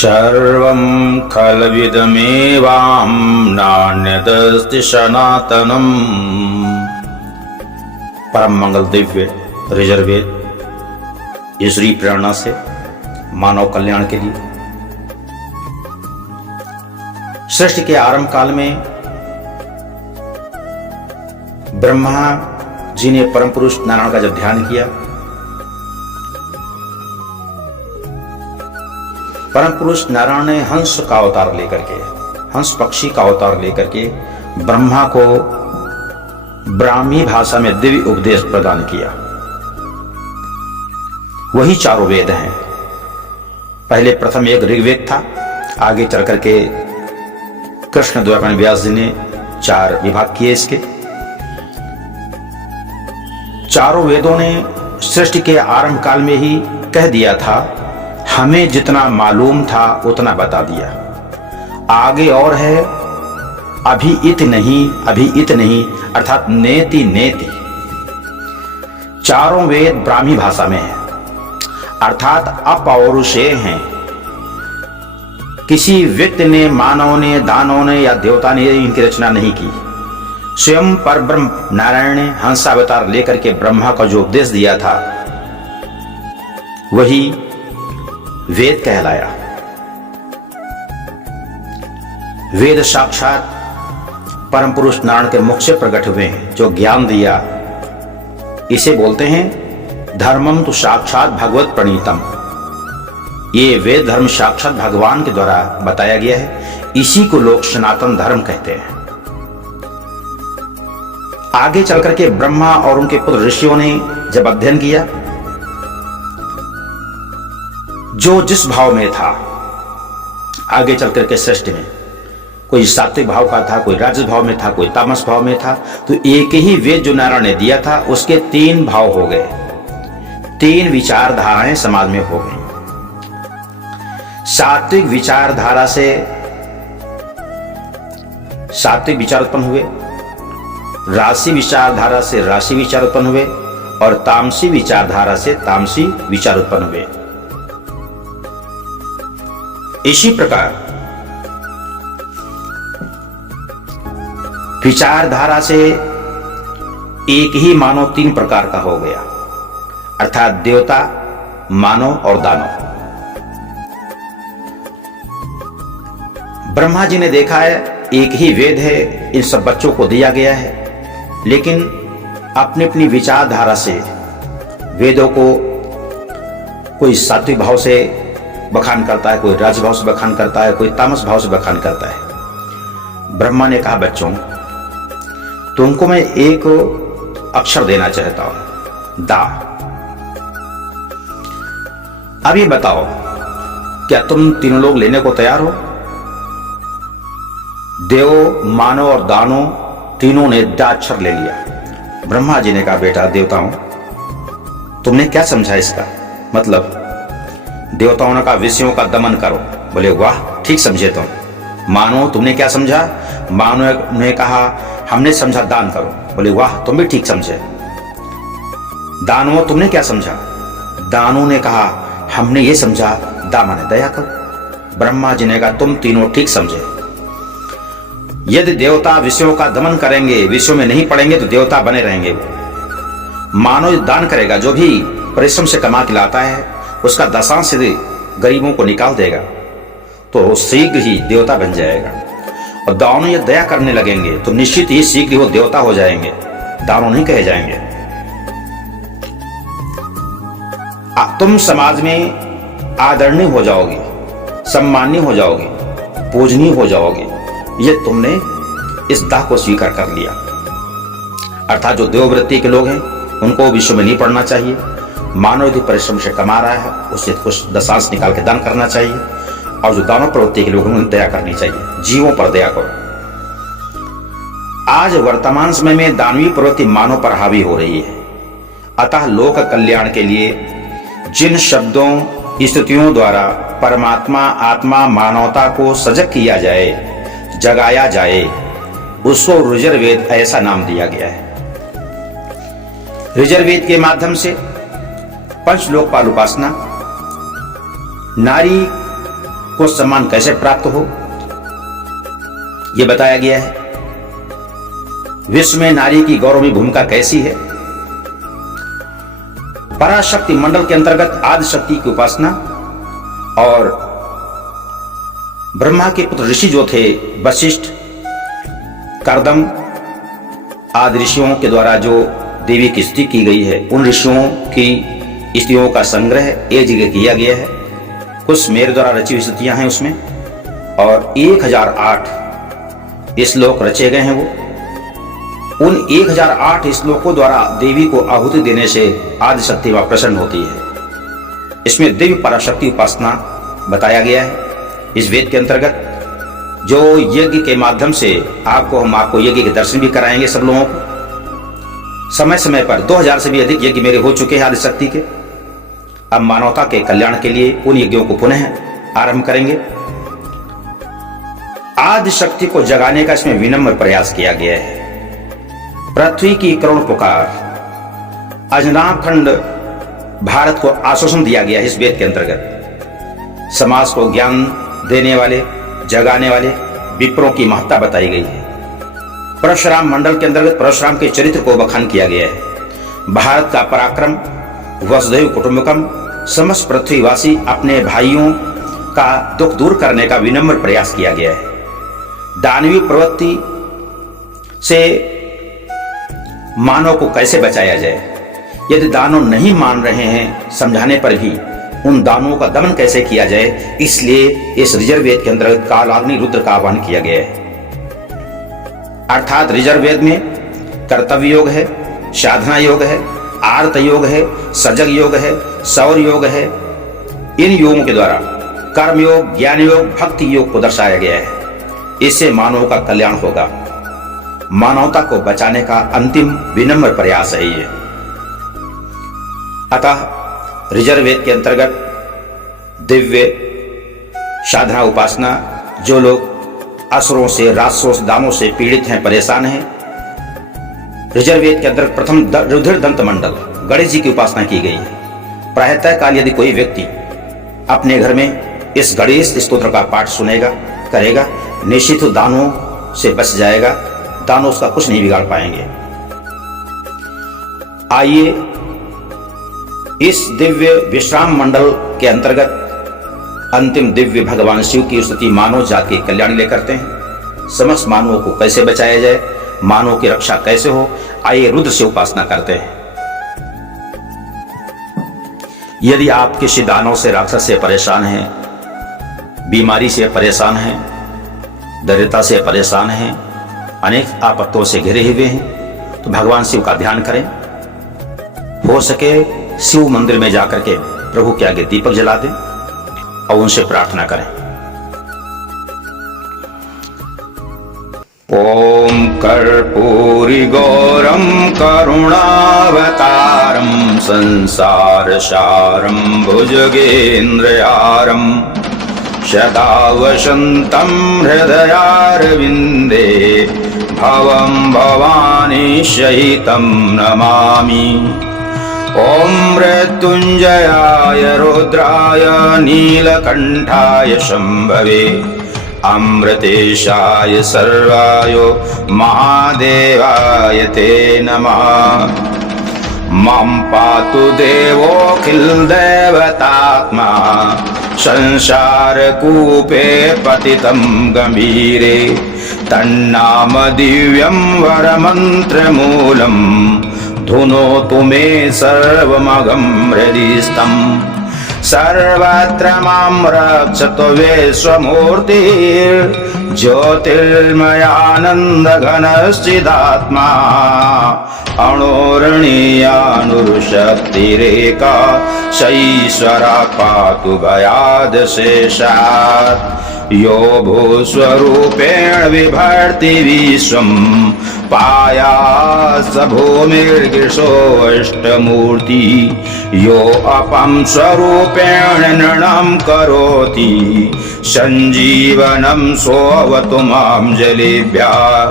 सर्वं खल्विदमेवां नान्यदस्ति सनातनम्। परम मंगल दिव्य ऋजर्वेद ईश्वरी प्रेरणा से मानव कल्याण के लिए सृष्टि के आरंभ काल में ब्रह्मा जी ने परम पुरुष नारायण का जब ध्यान किया, परम पुरुष नारायण ने हंस का अवतार लेकर के, हंस पक्षी का अवतार लेकर के ब्रह्मा को ब्राह्मी भाषा में दिव्य उपदेश प्रदान किया। वही चारों वेद हैं। पहले प्रथम एक ऋग्वेद था, आगे चल करके कृष्ण द्वैपायन व्यास जी ने 4 विभाग किए इसके। चारों वेदों ने सृष्टि के आरंभ काल में ही कह दिया था, हमें जितना मालूम था उतना बता दिया, आगे और है, अभी इत नहीं, अर्थात नेति नेति। चारों वेद ब्राह्मी भाषा में है, अर्थात अपौरुषेय हैं। किसी व्यक्ति ने, मानव ने, दानव ने या देवता ने इनकी रचना नहीं की। स्वयं परब्रह्म नारायण ने हंसावतार लेकर के ब्रह्मा का जो उपदेश दिया था वही वेद कहलाया। वेद साक्षात परम पुरुष नारायण के मुख से प्रकट हुए हैं, जो ज्ञान दिया। इसे बोलते हैं धर्मम तो साक्षात भगवत प्रणीतम। ये वेद धर्म साक्षात भगवान के द्वारा बताया गया है, इसी को लोग सनातन धर्म कहते हैं। आगे चलकर के ब्रह्मा और उनके पुत्र ऋषियों ने जब अध्ययन किया, जो जिस भाव में था, आगे चलकर के सृष्टि में कोई सात्विक भाव का था, कोई राजस भाव में था, कोई तामस भाव में था, तो एक ही वेद जो नारायण ने दिया था उसके 3 भाव हो गए, 3 विचारधाराएं समाज में हो गई। सात्विक विचारधारा से सात्विक विचार उत्पन्न हुए, राशि विचारधारा से राशि विचार उत्पन्न हुए और तामसी विचारधारा से तामसी विचार उत्पन्न हुए। इसी प्रकार विचारधारा से एक ही मानव 3 प्रकार का हो गया, अर्थात देवता, मानव और दानव। ब्रह्मा जी ने देखा है एक ही वेद है, इन सब बच्चों को दिया गया है, लेकिन अपनी अपनी विचारधारा से वेदों को कोई सात्विक भाव से बखान करता है, कोई राजस भाव से बखान करता है, कोई तामस भाव से बखान करता है। ब्रह्मा ने कहा, बच्चों तुमको मैं एक अक्षर देना चाहता हूं, दा। अब ये बताओ, क्या तुम तीनों लोग लेने को तैयार हो? देव, मानव और दानव तीनों ने दा अक्षर ले लिया। ब्रह्मा जी ने कहा, बेटा देवताओं, तुमने क्या समझा इसका मतलब? देवताओं ने कहा, विषयों का दमन करो। बोले, वाह, ठीक समझे तुम। मानव, तुमने क्या समझा? मानव ने कहा, हमने समझा दान करो। बोले, वाह, तुम भी ठीक समझे। दानव, तुमने क्या समझा? दानों ने कहा, हमने ये समझा दा माने दया करो। ब्रह्मा जी ने कहा, तुम तीनों ठीक समझे। यदि देवता विषयों का दमन करेंगे, विषयों में नहीं पड़ेंगे, तो देवता बने रहेंगे। मानव दान करेगा, जो भी परिश्रम से कमा के लाता है उसका दशांश से गरीबों को निकाल देगा, तो शीघ्र ही देवता बन जाएगा। और दानव ये दया करने लगेंगे तो निश्चित ही शीघ्र वो देवता हो जाएंगे, दानव नहीं कहे जाएंगे। तुम समाज में आदरणीय हो जाओगे, सम्माननीय हो जाओगे, पूजनीय हो जाओगे। ये तुमने इस दाह को स्वीकार कर लिया। अर्थात जो देववृत्ति के लोग हैं उनको विश्व में नहीं पढ़ना चाहिए। मानव यदि परिश्रम से कमा रहा है उससे कुछ दशांश निकाल के दान करना चाहिए, और जो दानव प्रवृत्ति के लोग हैं उन्हें दया करनी चाहिए, जीवों पर दया करो। आज वर्तमान समय में दानवीय प्रवृत्ति मानव पर हावी हो रही है। अतः लोक कल्याण के लिए जिन शब्दों, स्थितियों द्वारा परमात्मा, आत्मा, मानवता को सजग किया जाए, जगाया जाए, उसको ऋजर्वेद ऐसा नाम दिया गया है। ऋजर्वेद के माध्यम से पंचलोकपाल उपासना, नारी को सम्मान कैसे प्राप्त हो, यह बताया गया है। विश्व में नारी की गौरवी भूमिका कैसी है। पराशक्ति मंडल के अंतर्गत आदि शक्ति की उपासना और ब्रह्मा के पुत्र ऋषि जो थे वशिष्ठ, कर्दम आदि ऋषियों के द्वारा जो देवी की स्तुति की गई है, उन ऋषियों की स्तुतियों का संग्रह एक जगह किया गया है। कुछ मेरे द्वारा रची हुई स्तुतियां हैं उसमें, और 1008 श्लोक रचे गए हैं। वो उन 1008 श्लोकों द्वारा देवी को आहुति देने से आदि शक्ति वह प्रसन्न होती है। इसमें दिव्य पराशक्ति उपासना बताया गया है। इस वेद के अंतर्गत जो यज्ञ के माध्यम से हम आपको यज्ञ के दर्शन भी कराएंगे सब लोगों को। समय समय पर 2000 से भी अधिक यज्ञ मेरे हो चुके हैं आदि शक्ति के। अब मानवता के कल्याण के लिए उन यज्ञों को पुनः आरंभ करेंगे। आदि शक्ति को जगाने का इसमें विनम्र प्रयास किया गया है। पृथ्वी की करुण पुकार, अजनाब खंड भारत को आश्वासन दिया गया है इस वेद के अंतर्गत। समाज को ज्ञान देने वाले, जगाने वाले विप्रों की महत्ता बताई गई है। परशुराम मंडल के अंतर्गत परशुराम के चरित्र को बखान किया गया है। भारत का पराक्रम, वसुधैव कुटुंबकम, समस्त पृथ्वीवासी अपने भाइयों का दुख दूर करने का विनम्र प्रयास किया गया है। दानवीय प्रवृत्ति से मानव को कैसे बचाया जाए, यदि दानव नहीं मान रहे हैं समझाने पर भी उन दानवों का दमन कैसे किया जाए, इसलिए इस ऋजर्व वेद के अंतर्गत कालाग्नि रुद्र का आह्वान किया गया है। अर्थात ऋजर्व वेद में कर्तव्य योग है, साधना योग है, आर्त योग है, सजग योग है, सौर योग है। इन योगों के द्वारा कर्म योग, ज्ञान योग, भक्ति योग को दर्शाया गया है। इससे मानव का कल्याण होगा। मानवता को बचाने का अंतिम विनम्र प्रयास है ये। अतः ऋजर्व वेद के अंतर्गत दिव्य साधना उपासना, जो लोग असुरों से, राक्षसों, दानवों से पीड़ित हैं, परेशान हैं, ऋजर्व वेद के अंतर्गत प्रथम रुधिर दंत मंडल गणेश जी की उपासना की गई है। प्रातः काल यदि कोई व्यक्ति अपने घर में इस गणेश स्तोत्र का पाठ सुनेगा, करेगा, निश्चित दानों से बच जाएगा। दानव उसका कुछ नहीं बिगाड़ पाएंगे। आइए इस दिव्य विश्राम मंडल के अंतर्गत अंतिम दिव्य भगवान शिव की स्तुति मानव जाति के कल्याण ले करते हैं। समस्त मानवों को कैसे बचाया जाए, मानव की रक्षा कैसे हो, आइए रुद्र से उपासना करते हैं। यदि आप किसी दानव से, राक्षस से परेशान हैं, बीमारी से परेशान हैं, दरिद्रता से परेशान हैं, अनेक आपत्तियों से घिरे हुए हैं, तो भगवान शिव का ध्यान करें। हो सके शिव मंदिर में जाकर के प्रभु के आगे दीपक जला दें और उनसे प्रार्थना करें। ओम कर्पूरी गौरम करुणावतारम संसार सारम भुजगेन्द्रयारम सदा वसन्तं हृदयारविन्दे भवं भवानी सहितं नमामि। ओम मृत्युंजयाय रुद्राय नीलकंठाय शंभवे अमृतेशाय सर्वाय महादेवाय ते नमः। मम पातु देवोऽखिलदेवतात्मा संसारकूपे पतितं गंभीरे तन्नाम दिव्यं वरमन्त्रमूलम् धुनोतु मे सर्वमगं हृदि स्तम्। सर्वत्र मां रक्षतु विश्वमूर्तिः ज्योतिर्मयानन्दघनश्चिदात्मा अणोरणीयानुरुशक्तिरेका सईश्वरा पातु भयादशेषात्। यो भूस्वरूपेण बिभर्ति विश्वं पायास भूमिर्गिरिशोऽष्टमूर्ति। यो अपं स्वरूपेण नृणं करोति सञ्जीवनं सोऽवतु मां जलेभ्यः।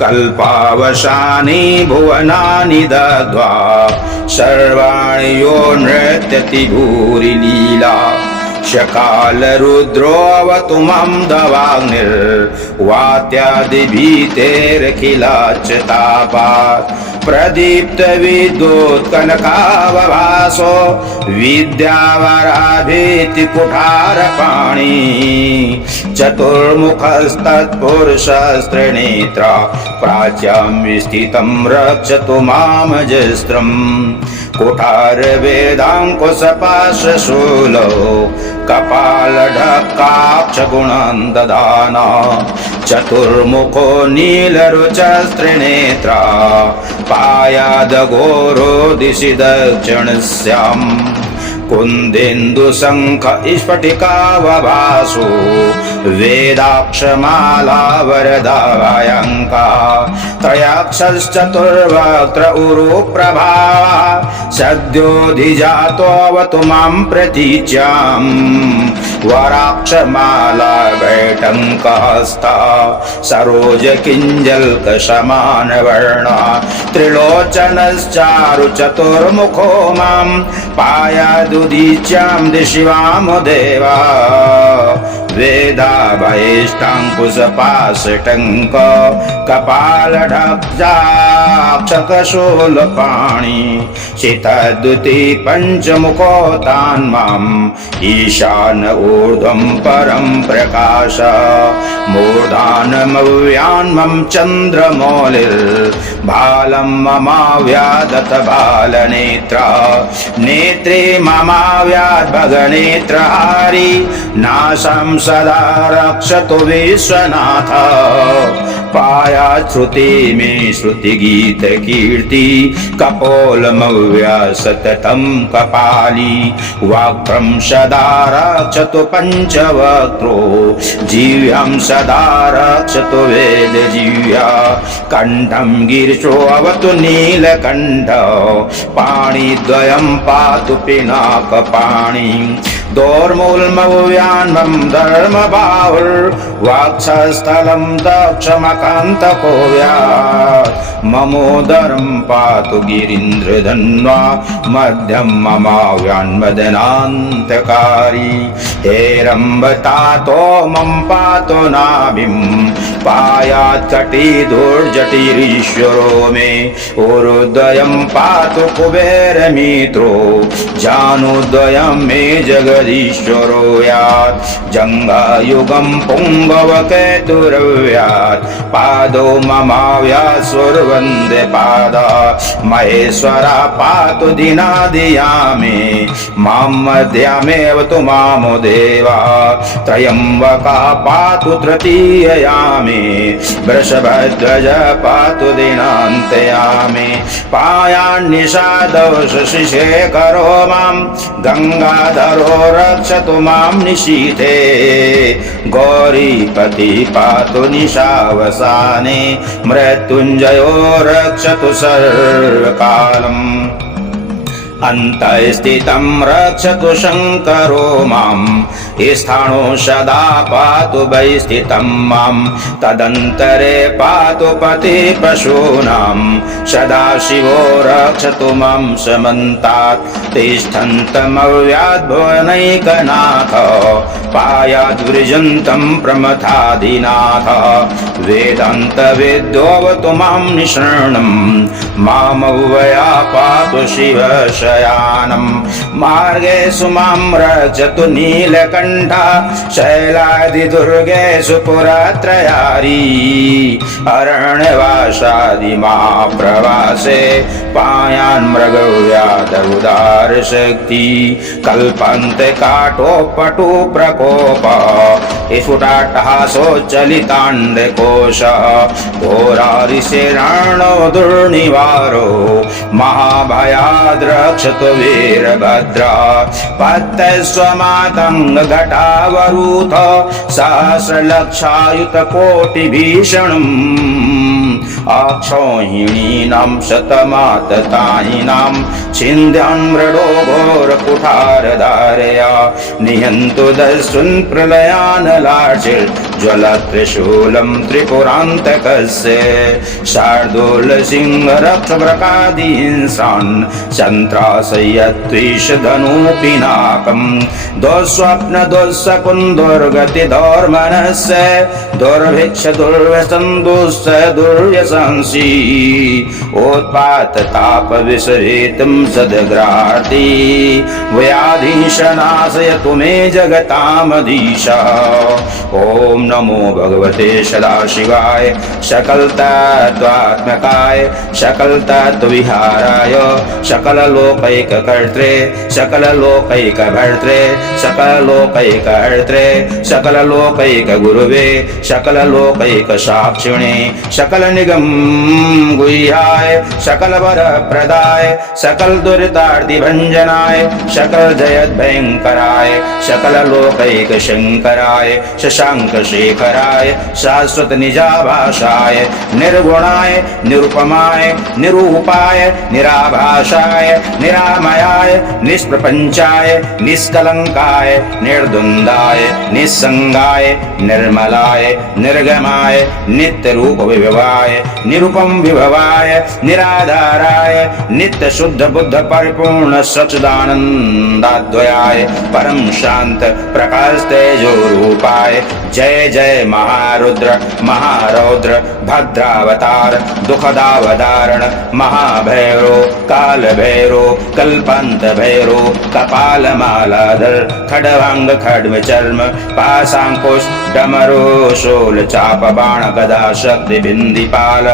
कल्पावसाने भुवनानि दग्ध्वा सर्वाणि यो नृत्यति भूरि लीला। शकाल रुद्रोऽवतु मां दवाग्निर्वात्यादिभीतेरखिलाच्युतापात् प्रदीप्त विद्युत्कनकावभासो विद्यावराभीति कुठारपाणि चतुर्मुखस्तत्पुरुषस्त्रिनेत्रा प्राच्यां विस्थितं रक्षतु मामजस्रम् कुठारवेदाङ्कुशपाशशूलो कपालढक्काक्षगुणं ददाना चतुर्मुखो नीलरुचस्त्रिनेत्रा पायादघोरो दिशि दक्षिणस्याम् कुन्देन्दुशङ्ख स्फटिकावभासो वेदाक्षमाला वरदाभयङ्का त्रयाक्षश्चतुर्वक्त्र उरुप्रभावा सद्योऽधिजातोऽवतु मां प्रतीच्याम् वराक्षमाला वैटङ्कहस्ता सरोजकिञ्जल्कशमानवर्णा त्रिलोचनश्चारुचतुर्मुखो मां पायादुदीच्यां दिशि वामदेवा वेदाभयेष्टाङ्कुशपाशटङ्क कपालढक्जाक्षकशूलपाणि शितद्युति पञ्चमुखो तान्माम् ईशान ऊर्ध्वं परं प्रकाश मूर्धानमव्यान्मं चन्द्रमौलिर्भालं ममाव्यादत बालनेत्रा नेत्रे ममाव्याद्भगनेत्रहारी नाशं सदा रक्षतु विश्वनाथ पायात् श्रुति मे श्रुतिगीत कीर्ति कपोलमव्या सततं कपाली वाक्त्रं सदा रक्षतु पञ्चवक्त्रो जीव्यं सदा रक्षतु वेदजीव्या कण्ठं गिरिशोऽवतु नीलकण्ठ पाणिद्वयं पातु पिनाकपाणि दोर्मूलमव्यान्मं धर्मबाहुर्वाक्षस्थलं दक्षमकान्तको व्यात् ममोदरं पातु गिरीन्द्रधन्वा मध्यं ममाव्यान्मदनान्तकारी हेरम्बतातो मम पातु नाभिं पायात् कटिदुर्जटिरीश्वरो मे ऊरुद्वयं पातु कुबेरमित्रो जानुद्वयं मे जगदीश्वरो यात् जङ्घायुगं पुङ्गवकेतुरव्यात् पादो ममाव्यासुर्वन्दे पादा महेश्वरा पातु दिनादियामे मां मध्यामेव तु मामो देवा त्रयम्बका पातु तृतीययामे वृषभध्वज पातु दिनान्तयामे पायान्निषादौ शशिशेखरो मां गङ्गाधरो रक्षतु मां निशीथे गौरीपति पातु निशावसाने मृत्युञ्जयो रक्षतु सर्वकालम् अन्तःस्थितं रक्षतु शङ्करो मां स्थाणो सदा पातु वैस्थितं मां तदन्तरे पातु पति पशूनां सदाशिवो रक्षतु मां समन्तात् तिष्ठन्तमव्याद्भुवनैकनाथ पायाद्वृजन्तं प्रमथादिनाथ वेदान्तविद्योऽवतु मां निःशरणं मामव्यया पातु शिव शयानं मार्गेषु मां रक्षतु नीलकण्ठा शैलादिदुर्गेषु पुरत्रयारी अरण्यवासादि महाप्रवासे पायान् मृगव्याधरुदारशक्ति कल्पन्ते काठोपटु प्रकोप स्फुटाट्टहासोच्चलिताण्डकोश घोरारिशेराणो दुर्निवारो महाभयाद्रक्षतु वीरभद्रा पत्तस्वमातङ्गघटावरूथ सहस्रलक्षायुतकोटिभीषणम् अक्षौहिणीनां शतमाततायिनां छिन्द्यान् मृडो घोरकुठारधारया निहन्तु दस्युन् प्रलयानलार्चिर्ज्वलत्रिशूलं त्रिपुरान्तकस्य शार्दूलसिंहरक्षव्रकादिहिंस्रान् सन्त्रासयत्विषधनुपिनाकम् दुःस्वप्न दुःसकुन्दुर्गतिदौर्मनस्य दुर्भिक्ष दुर्व्यसन् दुःस्य दुर्व्यसंसि उत्पाततापविसरितं सद्ग्राति व्याधिशनाशयतु मे जगतामधीशः। ॐ नमो भगवते सदाशिवाय सकलतत्त्वात्मकाय सकलतत्त्वविहाराय सकललोकैककर्त्रे सकललोकैकभर्त्रे सकललोकैकहर्त्रे सकललोकैकगुरुवे सकललोकैकसाक्षिणे सकलनिगम गुह्याय सकलवरप्रदाय सकलदुरितार्तिभञ्जनाय सकलजयद्भयङ्कराय सकललोकैकशङ्कराय शशाङ्कशेखराय शाश्वतनिजाभाषाय निर्गुणाय निरुपमाय निरूपाय निराभाषाय निरामयाय निष्प्रपञ्चाय निष्कलङ्काय निर्द्वन्द्वाय निस्सङ्गाय निर्मलाय निर्गमाय नित्यरूप विभवाय निरुपम विभवाय निराधाराय नित्यशुद्ध बुद्ध परिपूर्ण सच्चिदानन्दाद्वयाय परम शांत प्रकाश तेजो रूपाय जय जय महारुद्र महारौद्र भद्रावतार दुखदावदारण महाभैरो कालभैरो कल्पांत भैरो कपालमालाधर खडवांग खड्मचर्म पाशांकुश डमरू शूल चाप बाण गदा शक्ति बिंदीपाल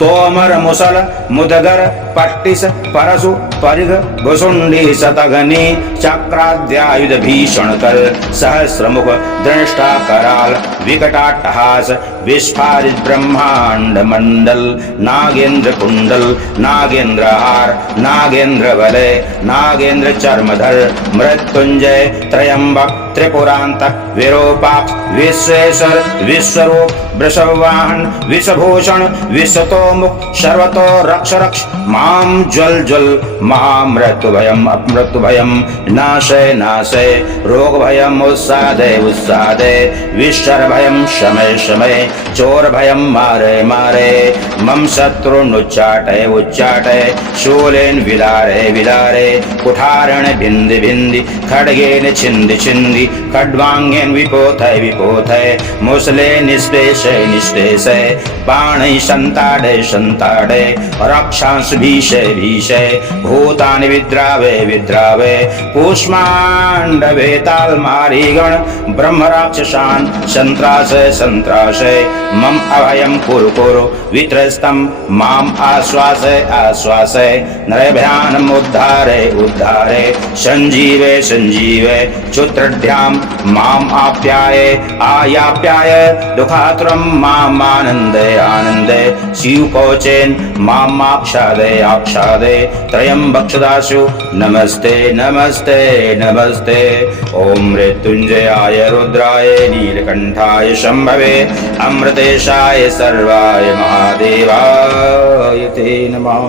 तोमर मुसल मुदगर पट्टिस परशु परिघ भुसुंडी शतघनी चक्राद्यायुध भीषण कर सहस्रमुख दृष्टा कराल विकटाट्टहास विस्फारित ब्रह्मांड मंडल नागेंद्र कुंडल नागेंद्र हार नागेंद्र वलय नागेंद्र चर्मधर मृत्युंजय त्रयंबक त्रिपुरांतक विरूपाक्ष विश्वेश्वर विश्वरूप वृषभवाहन विषभूषण विश्वतोमुख सर्वतो रक्ष रक्ष माम ज्वल ज्वल महामृत्यु भयम अपमृत्यु भयम नाशय नाशय रोग भयम उत्सादय उत्सादय विश्वर भयम शमय शमय चोर भयम मारे मारे मम शत्रुनुच्चाटय उच्चाटय शूलेन विदारे विदारे कुठारेण भिंदि भिंदि खड्गेन छिंदि छिंदि खड्वांगेन विपोथय विपोथय मुसले निष्पेषय निष्पेषय बाणै संताडय संताडय रक्षांस भीषय भीषय भूतानि विद्रावे विद्रावे कूष्मांडवे तालमारीगण ब्रह्म राक्षसान् संत्रासय संत्रासय मम अभयं कुरु कुरु वित्रस्तं माम आश्वासय आश्वासय नरभयानम उद्धारे उद्धारे संजीवे संजीवे क्षुत्रढ्यां माम आप्याये आयाप्याय दुःखातुरं माम आनन्दे आनन्दे शिवकोचेन माम आक्षादे आक्षादे त्रयंबकदासु नमस्ते नमस्ते नमस्ते। ओम मृत्युंजयाय रुद्राय नीलकंठाय शंभवे अमृतेशाय सर्वाय महादेवाय ते नमः।